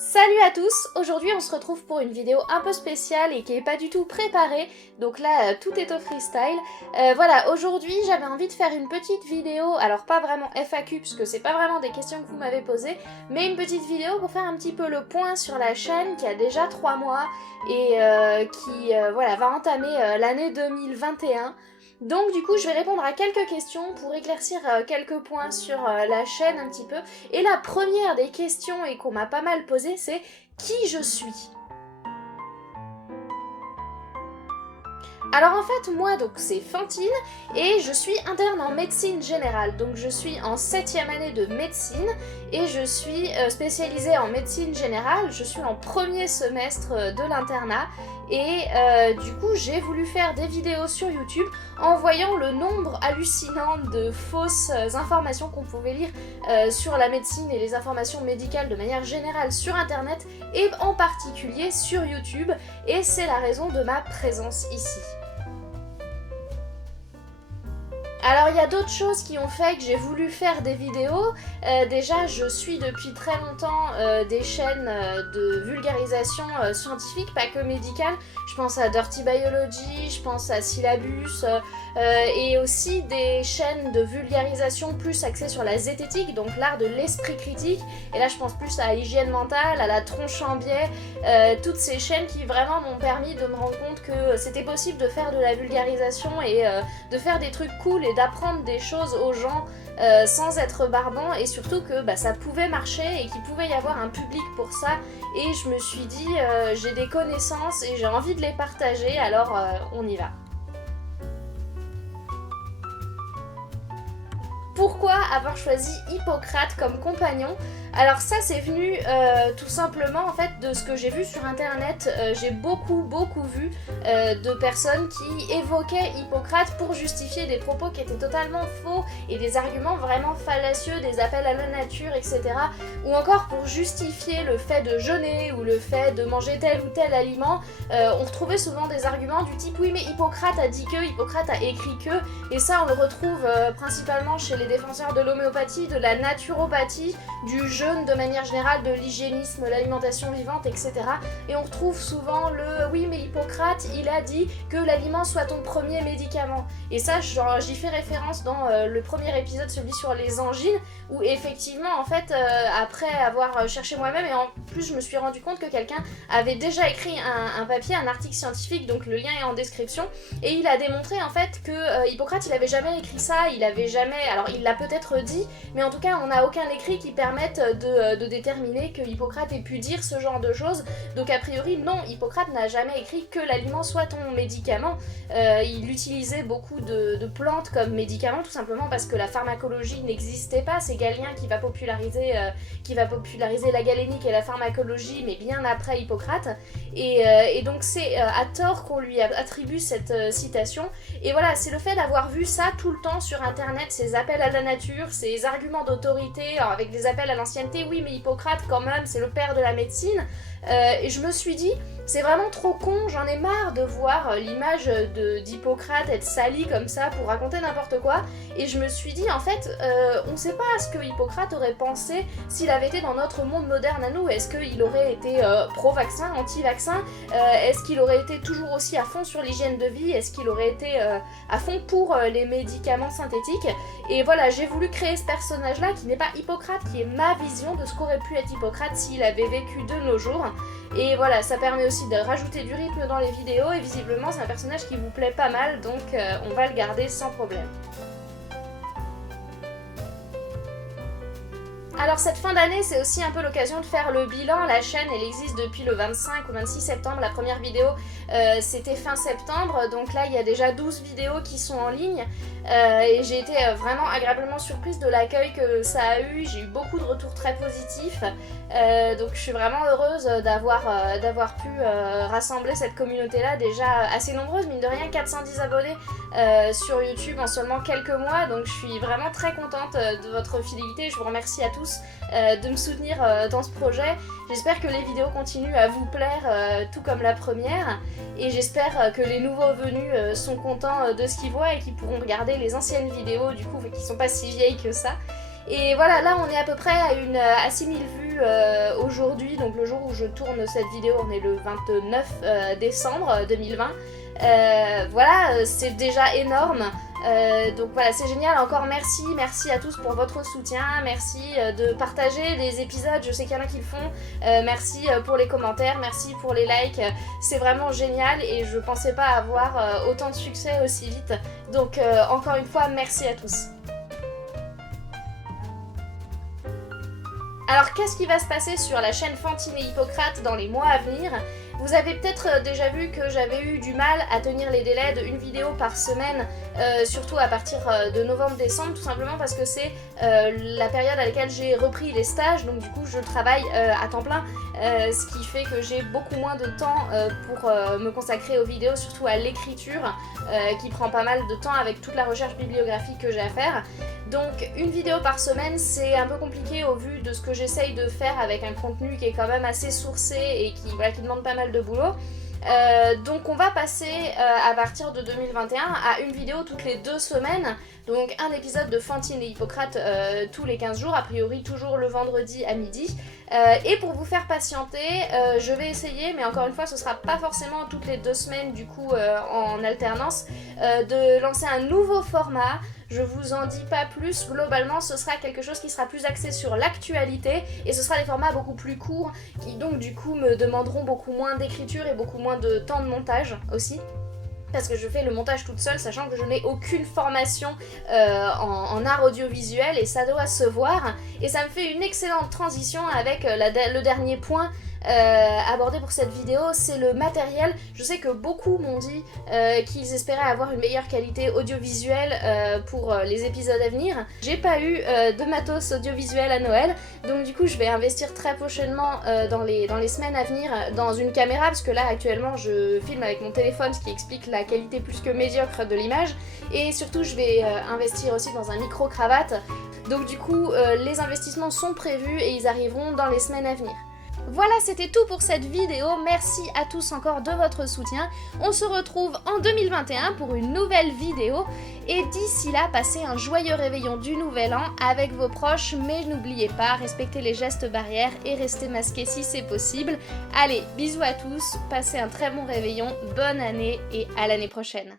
Salut à tous! Aujourd'hui on se retrouve pour une vidéo un peu spéciale et qui est pas du tout préparée, donc là tout est au freestyle. Voilà, aujourd'hui j'avais envie de faire une petite vidéo, alors pas vraiment FAQ puisque c'est pas vraiment des questions que vous m'avez posées, mais une petite vidéo pour faire un petit peu le point sur la chaîne qui a déjà 3 mois et qui voilà, va entamer l'année 2021. Donc du coup je vais répondre à quelques questions pour éclaircir quelques points sur la chaîne un petit peu. Et la première des questions et qu'on m'a pas mal posée, c'est qui je suis. Alors en fait moi donc c'est Fantine et je suis interne en médecine générale, donc je suis en 7e année de médecine et je suis spécialisée en médecine générale, je suis en premier semestre de l'internat et du coup j'ai voulu faire des vidéos sur YouTube en voyant le nombre hallucinant de fausses informations qu'on pouvait lire sur la médecine et les informations médicales de manière générale sur internet et en particulier sur YouTube, et c'est la raison de ma présence ici. Alors il y a d'autres choses qui ont fait que j'ai voulu faire des vidéos. Déjà je suis depuis très longtemps des chaînes de vulgarisation scientifique, pas que médicale. Je pense à Dirty Biology, je pense à Syllabus, et aussi des chaînes de vulgarisation plus axées sur la zététique, donc l'art de l'esprit critique. Et là je pense plus à Hygiène mentale, à la tronche en biais, toutes ces chaînes qui vraiment m'ont permis de me rendre compte que c'était possible de faire de la vulgarisation et de faire des trucs cool et d'apprendre des choses aux gens sans être barbant, et surtout que ça pouvait marcher et qu'il pouvait y avoir un public pour ça. Et je me suis dit j'ai des connaissances et j'ai envie de les partager, alors on y va. Pourquoi avoir choisi Hippocrate comme compagnon? Alors ça c'est venu tout simplement en fait de ce que j'ai vu sur internet. J'ai beaucoup vu de personnes qui évoquaient Hippocrate pour justifier des propos qui étaient totalement faux et des arguments vraiment fallacieux, des appels à la nature, etc. Ou encore pour justifier le fait de jeûner ou le fait de manger tel ou tel aliment. On retrouvait souvent des arguments du type oui mais Hippocrate a dit que, Hippocrate a écrit que, et ça on le retrouve principalement chez les défenseurs de l'homéopathie, de la naturopathie, du jeûne de manière générale, de l'hygiénisme, l'alimentation vivante, etc. Et on retrouve souvent le oui mais Hippocrate il a dit que l'aliment soit ton premier médicament. Et ça j'y fais référence dans le premier épisode, celui sur les angines, où effectivement en fait après avoir cherché moi-même, et en plus je me suis rendu compte que quelqu'un avait déjà écrit un papier, un article scientifique, donc le lien est en description, et il a démontré en fait que Hippocrate il avait jamais écrit ça, il avait jamais, alors il l'a peut-être dit, mais en tout cas on n'a aucun écrit qui permette de déterminer que Hippocrate ait pu dire ce genre de choses. Donc a priori non, Hippocrate n'a jamais écrit que l'aliment soit ton médicament. Il utilisait beaucoup de plantes comme médicaments, tout simplement parce que la pharmacologie n'existait pas. C'est Galien qui va populariser la galénique et la pharmacologie, mais bien après Hippocrate. Et donc c'est à tort qu'on lui attribue cette citation. Et voilà, c'est le fait d'avoir vu ça tout le temps sur internet, ces appels à la nature, ces arguments d'autorité, avec des appels à l'ancienneté, oui mais Hippocrate quand même c'est le père de la médecine, et je me suis dit c'est vraiment trop con, j'en ai marre de voir l'image d'Hippocrate être sali comme ça pour raconter n'importe quoi. Et je me suis dit en fait on sait pas ce que Hippocrate aurait pensé s'il avait été dans notre monde moderne à nous. Est-ce qu'il aurait été pro-vaccin, anti-vaccin, est-ce qu'il aurait été toujours aussi à fond sur l'hygiène de vie, est-ce qu'il aurait été à fond pour les médicaments synthétiques. Et voilà, j'ai voulu créer ce personnage là qui n'est pas Hippocrate, qui est ma vision de ce qu'aurait pu être Hippocrate s'il avait vécu de nos jours. Et voilà, ça permet aussi de rajouter du rythme dans les vidéos, et visiblement c'est un personnage qui vous plaît pas mal, donc on va le garder sans problème. Alors cette fin d'année c'est aussi un peu l'occasion de faire le bilan. La chaîne elle existe depuis le 25 ou 26 septembre, la première vidéo c'était fin septembre, donc là il y a déjà 12 vidéos qui sont en ligne, et j'ai été vraiment agréablement surprise de l'accueil que ça a eu. J'ai eu beaucoup de retours très positifs, donc je suis vraiment heureuse d'avoir pu rassembler cette communauté là, déjà assez nombreuse, mine de rien 410 abonnés sur YouTube en seulement quelques mois, donc je suis vraiment très contente de votre fidélité. Je vous remercie à tous de me soutenir dans ce projet. J'espère que les vidéos continuent à vous plaire tout comme la première, et j'espère que les nouveaux venus sont contents de ce qu'ils voient et qu'ils pourront regarder les anciennes vidéos du coup qui sont pas si vieilles que ça. Et voilà, là on est à peu près à 6000 vues aujourd'hui, donc le jour où je tourne cette vidéo, on est le 29 décembre 2020. Voilà, c'est déjà énorme. Donc voilà, c'est génial. Encore merci à tous pour votre soutien. Merci de partager les épisodes, je sais qu'il y en a qui le font. Merci pour les commentaires, merci pour les likes. C'est vraiment génial et je pensais pas avoir autant de succès aussi vite. Donc encore une fois, merci à tous. Alors qu'est-ce qui va se passer sur la chaîne Fantine et Hippocrate dans les mois à venir ? Vous avez peut-être déjà vu que j'avais eu du mal à tenir les délais d'une vidéo par semaine, surtout à partir de novembre-décembre, tout simplement parce que c'est la période à laquelle j'ai repris les stages, donc du coup je travaille à temps plein, ce qui fait que j'ai beaucoup moins de temps pour me consacrer aux vidéos, surtout à l'écriture, qui prend pas mal de temps avec toute la recherche bibliographique que j'ai à faire. Donc une vidéo par semaine c'est un peu compliqué au vu de ce que j'essaye de faire avec un contenu qui est quand même assez sourcé et qui demande pas mal de boulot. Donc on va passer à partir de 2021 à une vidéo toutes les 2 semaines, donc un épisode de Fantine et Hippocrate tous les 15 jours, a priori toujours le vendredi à midi. Et pour vous faire patienter, je vais essayer, mais encore une fois ce sera pas forcément toutes les 2 semaines du coup en alternance, de lancer un nouveau format. Je vous en dis pas plus, globalement ce sera quelque chose qui sera plus axé sur l'actualité et ce sera des formats beaucoup plus courts qui donc du coup me demanderont beaucoup moins d'écriture et beaucoup moins de temps de montage aussi. Parce que je fais le montage toute seule, sachant que je n'ai aucune formation en art audiovisuel et ça doit se voir. Et ça me fait une excellente transition avec le dernier point abordé pour cette vidéo, c'est le matériel. Je sais que beaucoup m'ont dit qu'ils espéraient avoir une meilleure qualité audiovisuelle pour les épisodes à venir. J'ai pas eu de matos audiovisuel à Noël, donc du coup je vais investir très prochainement dans les semaines à venir dans une caméra, parce que là actuellement je filme avec mon téléphone, ce qui explique la qualité plus que médiocre de l'image, et surtout je vais investir aussi dans un micro-cravate. Donc du coup les investissements sont prévus et ils arriveront dans les semaines à venir. Voilà, c'était tout pour cette vidéo, merci à tous encore de votre soutien, on se retrouve en 2021 pour une nouvelle vidéo, et d'ici là, passez un joyeux réveillon du nouvel an avec vos proches, mais n'oubliez pas, respectez les gestes barrières et restez masqués si c'est possible. Allez, bisous à tous, passez un très bon réveillon, bonne année et à l'année prochaine.